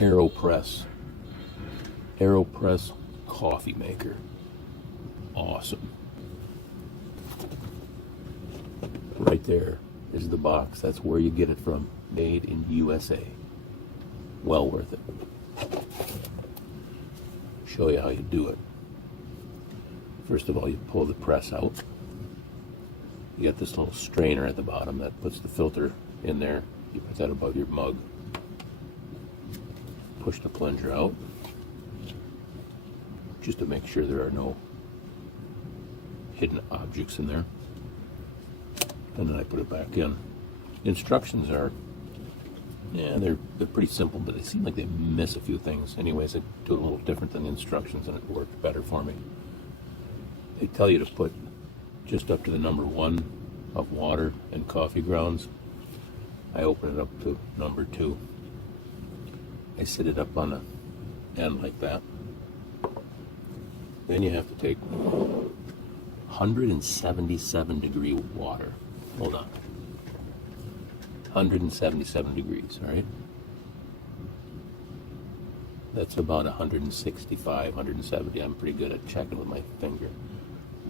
AeroPress. AeroPress coffee maker. Awesome. Right there is the box. That's where you get it from. Made in USA. Well worth it. Show you how you do it. First of all, you pull the press out. You got this little strainer at the bottom that puts the filter in there. You put that above your mug. Push the plunger out, just to make sure there are no hidden objects in there. And then I put it back in. Instructions are, yeah, they're pretty simple, but they seem like they miss a few things. Anyways, they do it a little different than the instructions, and it worked better for me. They tell you to put just up to the number 1 of water and coffee grounds. I open it up to number 2. I sit it up on the end like that. Then you have to take 177 degree water. Hold on. 177 degrees, all right? That's about 165, 170. I'm pretty good at checking with my finger,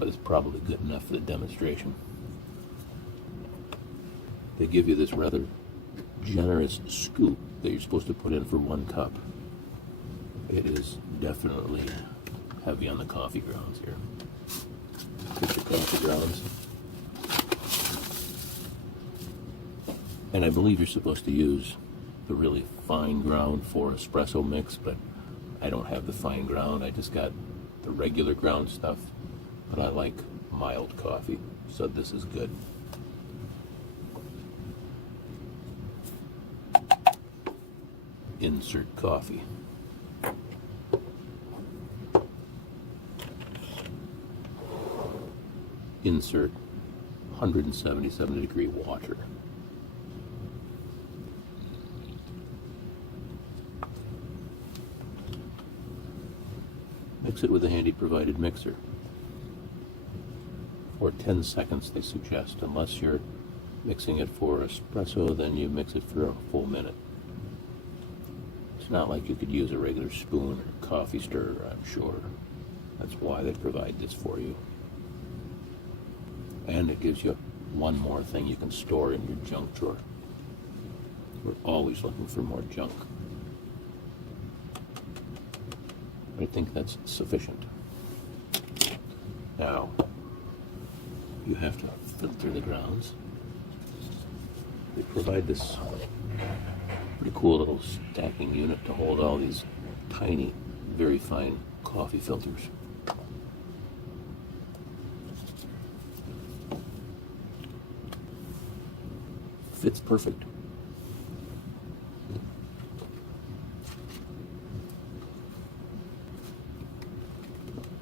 but it's probably good enough for the demonstration. They give you this rather generous scoop that you're supposed to put in for 1 cup. It is definitely heavy on the coffee grounds here. Put your coffee grounds. And I believe you're supposed to use the really fine ground for espresso mix, but I don't have the fine ground. I just got the regular ground stuff, but I like mild coffee, so this is good. Insert coffee. Insert 177 degree water. Mix it with a handy provided mixer. For 10 seconds they suggest. Unless you're mixing it for espresso, then you mix it for a full minute. It's not like you could use a regular spoon or coffee stirrer, I'm sure. That's why they provide this for you. And it gives you one more thing you can store in your junk drawer. We're always looking for more junk. I think that's sufficient. Now, you have to filter the grounds. They provide this pretty cool little stacking unit to hold all these tiny, very fine coffee filters. Fits perfect.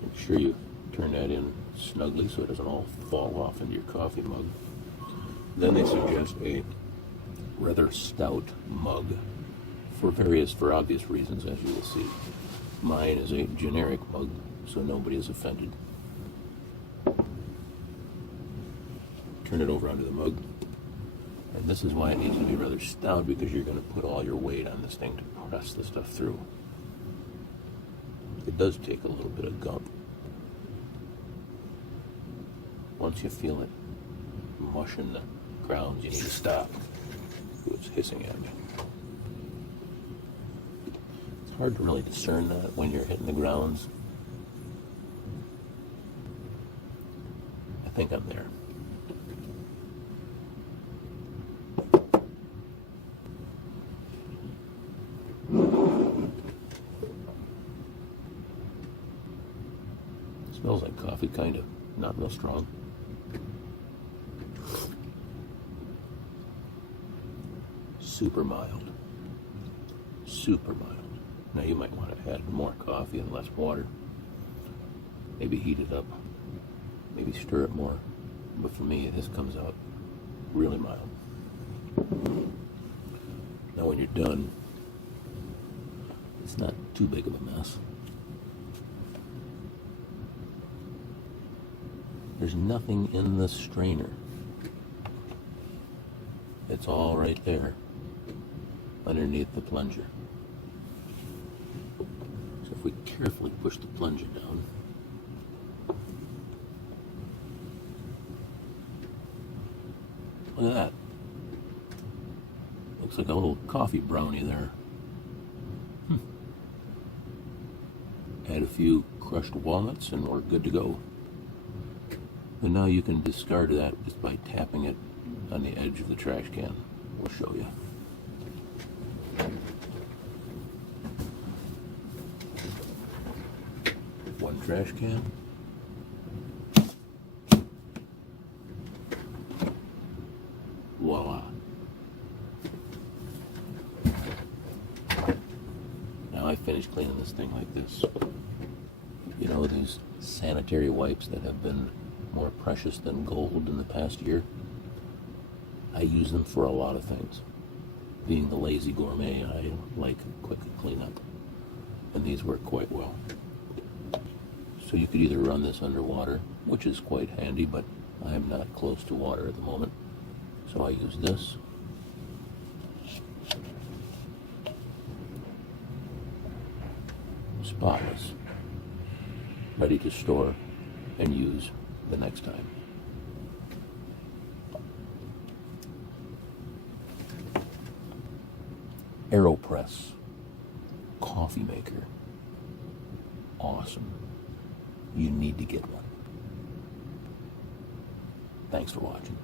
Make sure you turn that in snugly so it doesn't all fall off into your coffee mug. Then they suggest a rather stout mug for obvious reasons, as you will see. Mine is a generic mug, so nobody is offended. Turn it over onto the mug. And this is why it needs to be rather stout, because you're going to put all your weight on this thing to press the stuff through. It does take a little bit of gump. Once you feel it mushing the grounds, you need to stop. It's hissing at me. It's hard to really discern that when you're hitting the grounds. I think I'm there. Smells like coffee, kind of. Not real strong. Super mild. Super mild. Now you might want to add more coffee and less water. Maybe heat it up. Maybe stir it more. But for me, this comes out really mild. Now when you're done, it's not too big of a mess. There's nothing in the strainer. It's all right there underneath the plunger. If we carefully push the plunger down, look at that. Looks like a little coffee brownie there. Add a few crushed walnuts and we're good to go. And now you can discard that just by tapping it on the edge of the trash can. We'll show you. One trash can. Voila. Now I finished cleaning this thing like this. You know, these sanitary wipes that have been more precious than gold in the past year, I use them for a lot of things. Being the lazy gourmet, I like a quick cleanup, and these work quite well. So you could either run this underwater, which is quite handy, but I am not close to water at the moment, so I use this. Spotless, ready to store and use the next time. Aero press, coffee maker, awesome. You need to get one. Thanks for watching.